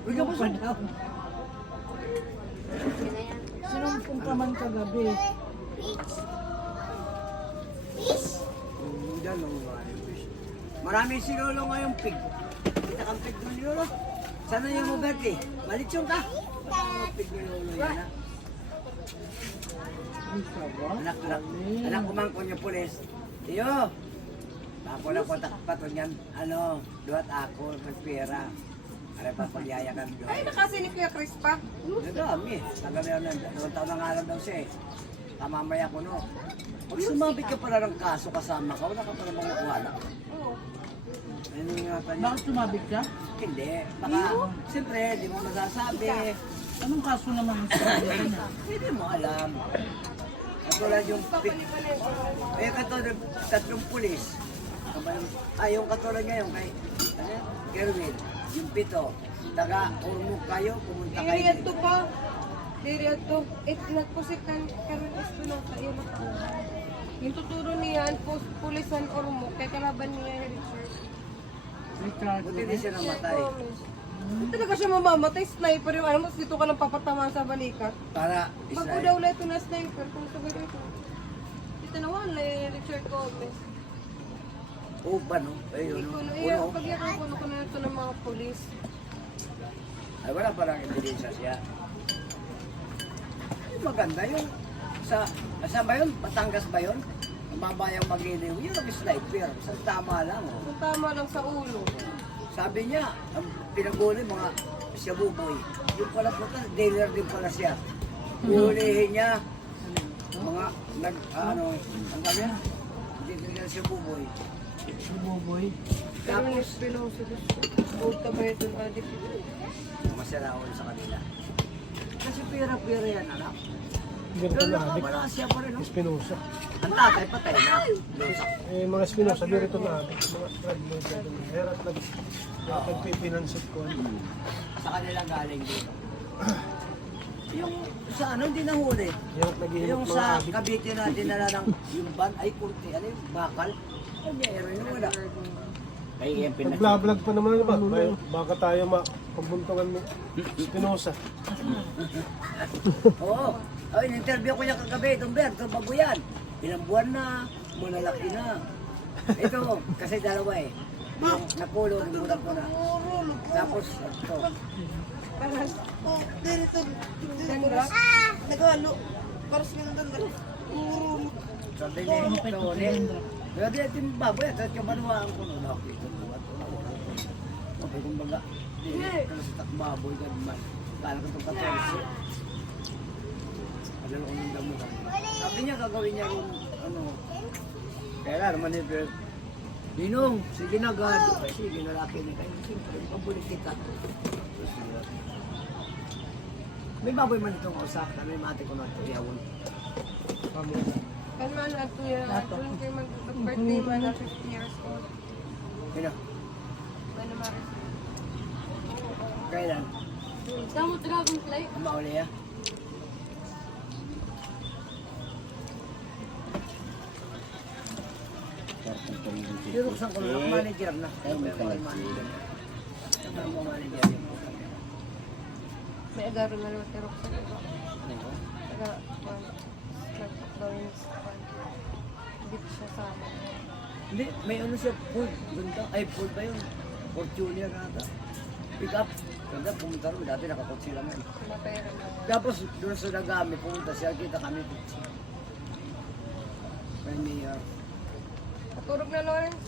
Huwag ka po sa daw. Sinumpong ka man kagabi. Maraming sinulong ngayong pig. Kita kang pig ng lolo. Sana yung mo, Bertie? Malitsyon ka. Ang pig ng lolo yan, ha? Anak ko man ko niya pulis. Tiyo! Ako lang patak-pato niyan. Ano, duwat ako, magpira. Para pa pagyayakan doon. Ay, nakasi ni Kuya Chris pa. Nadami. Tagami ako na, 2 taon na nga lang daw siya eh. Tamamaya ko no. Pag sumabit ka pala ng kaso kasama ka, wala ka pala mga wala. Oo. Ano nga pa niya? Bakit sumabit ka? Hindi. Baka, siyempre, di mo masasabi. Anong kaso naman ang sinabi niya? Hindi mo alam. Katulad yung katulad 3 pulis. Yung katulad ngayon kay Gerwin, yung 7. Taga-urmog kayo, pumunta kayo. Diriyan to pa. Diriyan to. Nagpusit Karen Espinosa. Yung matanda. Yung tuturo niyan, pulisan Ormoc. Kaya kalaban niya Richard. Richard. Buti di siya namatay. Hindi talaga siya mamamatay. Sniper yung alam mo, dito ka lang papatamaan sa balikat. Para Bago daw ulit ito na sniper. Kung sa ganito ito. Dito na wala Richard Gomez. ba no? Ayun. Pag-iakapuno ko na ito ng mga polis. Ay wala parang ebidensya siya. Maganda yung saan ba yun? Batangas ba yun? Ang babayang mag-iliw. Yun ang sniper. Sa tama lang. Oh. Ang tama lang sa ulo. Sabi niya, ang pinag-uli mga siya buboy. Yung pala po, dealer din pala siya. Ulihin niya mga ang sabi niya? Hindi nila siya buboy. Si Boboy. Tapos, Espinosa. Huwag ka ba ito na Masira ako sa kanila. Kasi pera-pera yan, anak. Ganito Pero na adik. nakawala siya pa rin. No? Espinosa. Ang tatay patay na. Lusak. Mga Espinosa, dito na adik. Mga drug lord. Meron nagpipinansip ko. Sa kanila galing dito. Yung sa ano, hindi nahuli. Yung naghihimot Yung mga sa adik. Cavite na dinala ng yung van, ay kurti, ano yung bakal. Ay, meron yung wala. Ay, yung Nagla-vlog pa naman ano ba? Baka tayo pagbuntungan mo. Espinosa. Oo. Ay, in-interview ko niya kagabi, Humberto, bago yan. Ilang buwan na, manalaki na. Ito, kasi dalawa eh. Yung nakulong, muna ko na. Tapos, ito. Nagalo. Para sa mga dandra. Sabi niya, ito ulit. Pero di ito yung baboy, ito yung manuwaan ko. Nakakita ko ba ito? Sabi kong baga, kalau sa takbaboy ka naman. Kala ko itong 14. Alala ko ng damo ka. Sabi niya, gagawin niya yung ano. Kaya naman eh, pero Ninong, sige na gado. Sige na laki ni kayo. Siyempre, pabulit kita. May baboy man itong kausak. May mati ko na ito. Iyawon. Kan man ato yan. Doon kayo mag-birthday man na 50 years old. Sino? Ano maris? Kailan? Tamo dragonfly. Ang mauli ya? Sinuksan ko na lang, manager na. Kaya may mga manager. Saka mo manager yun. May agaro na naman terok sa iba. Taga, nag-drawings. Dito siya sa amin. Hindi, may ano siya, Ford. Ganda. Ay, Ford ba yun? Fortuner na ata. Pick up. Ganda, pumunta rin. Dati nakakotsi lang yun. Pinapera na. Tapos, doon sa Nagami, pumunta siya. Kita kami. May mayor. Patulog na, Lawrence.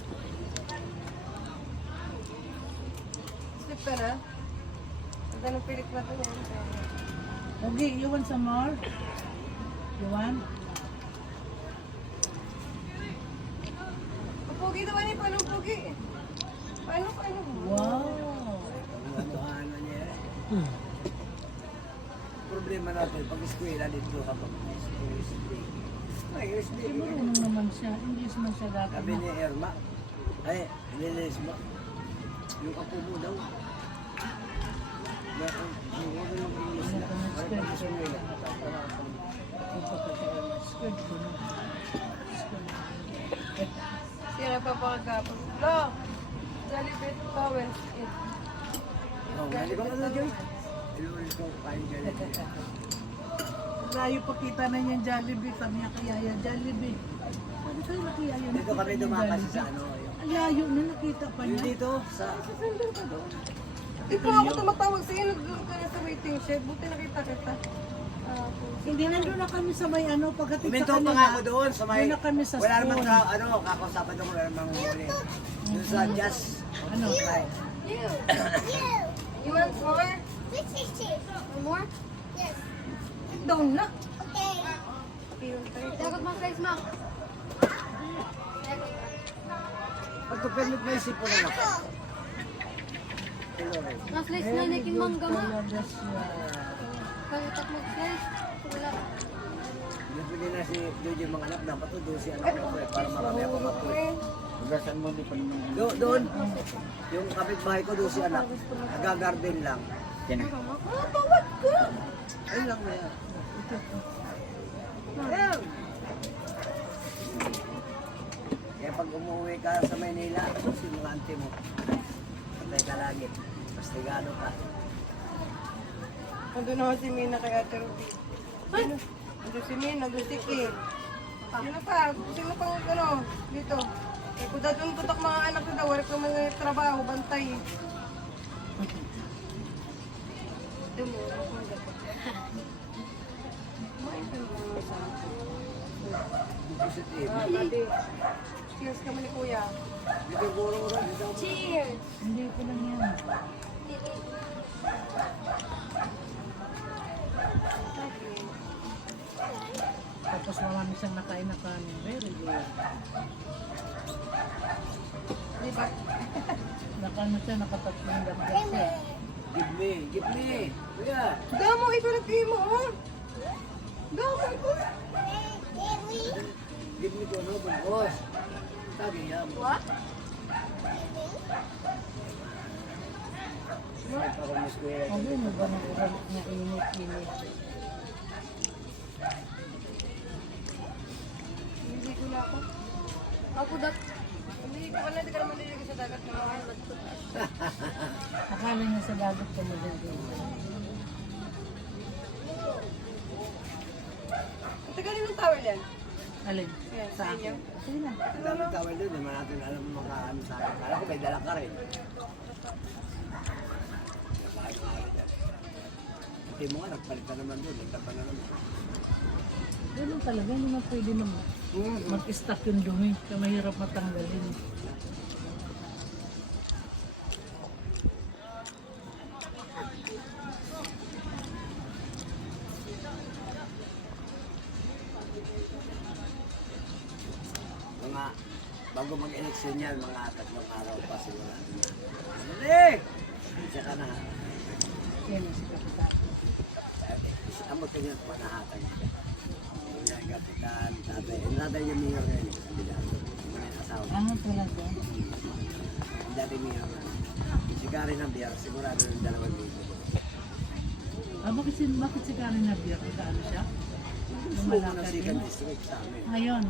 Sleep ka na? Ang ganong pilit na ito. Okay, you want some more? You want? Pugi naman eh, paano pugi? Paano? Wow! Ano niya. Problema natin, pag eskwela dito kapag USB. May USB. Marunong naman siya. English man siya dati. Sabi ni Irma, ay, nililis mo. Yung apo mo daw. Yung English na. Ay, pag eskwela. Squid ko na. Sira pa pa kagapon. Lo! Jollibee towels. Oh, Di ba ano dyan? Ilulit ko kain dyan. Layo pa kita na yung Jollibee. Sabi niya kay Yaya, Jollibee. Sabi ko yung nakiyaya. Dito kami dumakas sa ano. Ang layo na nakita pa Yung niya. dito sa... Ikaw ako tumatawag sa'yo, nagdoon ka na sa waiting shed. Buti nakita kita. Hindi, nandun na kami sa may ano, pagdating sa Kuminto pa kanila. nga ako doon sa may... Doon na kami sa Wala namang school. ano, kakausapan doon, wala namang huli. Doon sa jazz. Ano? You want more? More? Yes. Sit down na. Okay. Dapat mga guys, ma. Pagka-permit na isip ko na lang. Mas slice na nakin mangga, ma. Talaga siya. Pagkatak mag-slice. Wala. Pili na si Jojo mga anak, dapat to doon si anak ko para marami ako matuloy. Ugasan mo di pa naman. Doon, yung kapitbahay ko doon si anak, nag-garden lang. Yan na. Tawad ka. Ayun lang na yan. Ayun. Kaya pag umuwi ka sa Maynila, si mga auntie mo, patay ka lagi. Pastigado ka. Nandun ako si Mina kay Ate Ruby. Nandun si Mina, nandun si Kim. Sino pa? Sino pang ano? Dito. Eh, kung dadun tutok mga anak ko daw, wala ko mga trabaho, bantay. Ito mo, ako ang dapat. Kumain ka naman sa akin. Positive. Pati, cheers kami ni Kuya. Dito buro-buro, dito. Cheers! Hindi ko lang yan. Tapos marami siyang nakain na kanin. Very good. Di ba? Nakano siya, nakatatlong damdag siya. Give me. Kuya. Damo, ito nagkain mo, oh. Damo, ito. Give me to ano, boss. Sabi niya. What? Kahit ako miss ko yan. Sabi mo ba ng ugali niya init-init? Hindi ko na ako. Ako dat. Hindi ko na, hindi ka naman nilagay sa dagat na mga Akala niya sa dagat ka magiging. Ang tagalin ng towel yan. Alin? Yan, Sa sa akin. inyo. Sige na. Ang daming tawal doon, naman natin alam mga ano sa akin. Kala ko may dala ka rin. Hindi mo nga, nagpalit ka naman doon. Nagtapa na naman. Ganun talaga, hindi na pwede naman. Mag-stack yung dumi, kaya mahirap matanggalin. Mga, bago mag-eleksyon yan, mga 3 araw pa sigurado na. Dali! Siya ka na. Yan ang si Kapitan. Amo ka niya, panahatan niya. Yung yung kapitan, tatay. Yung tatay niya mayor na yun. Sabi niya, yung asawa. Ah, talaga. Yung dati mayor na. Si Karen ng Biyar, sigurado yung 2 libo. Ah, bakit si Karen Nabier? Ano siya? Gusto mo na second district sa amin. Ngayon,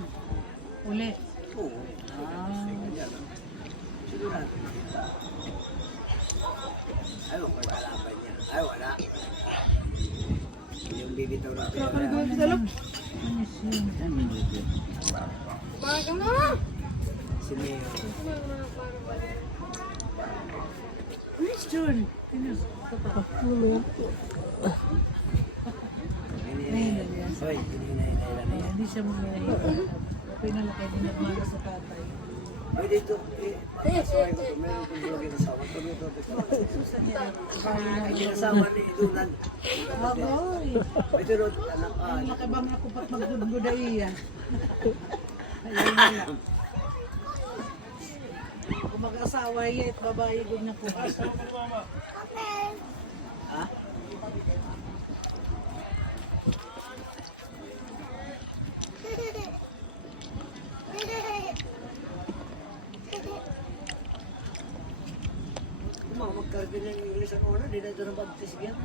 uli. Oo. Second yan. Sigurado. Ayaw, pagkalaban niya. Ay, wala. Yung bibitaw na pera. Ano siya? Mga ka na! Si Mayor. Please, John. Patulog. Hoy, hinihintay na yan. Hindi siya mag-mahirap. Pinalaki din nagmana sa tatay. Pwede ito, sorry ko ito, meron kong vlog yung asawa. Ito. Ay, kinasama ni Dunan. Agoy! Ito rin, anak, Ang nakabang ako pat magdudguday yan. Ayun na. Kung mag-asawa yet, babae din ako. ha? Magkarga ng English ang una, di na ito nabaptis yan.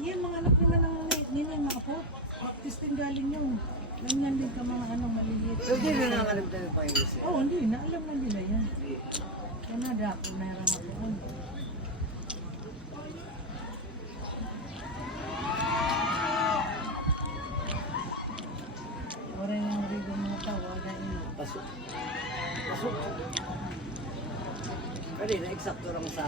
Yan, mga anak nila ng nila, mga po. Practice din galing yun. Ganyan din ka mga maliliit. So, di na nakalim tayo pa English yan. Oo, hindi na. Alam na nila yan. Canada, ako meron ako. Pasok. Pasok. Kanina, eksakto lang sa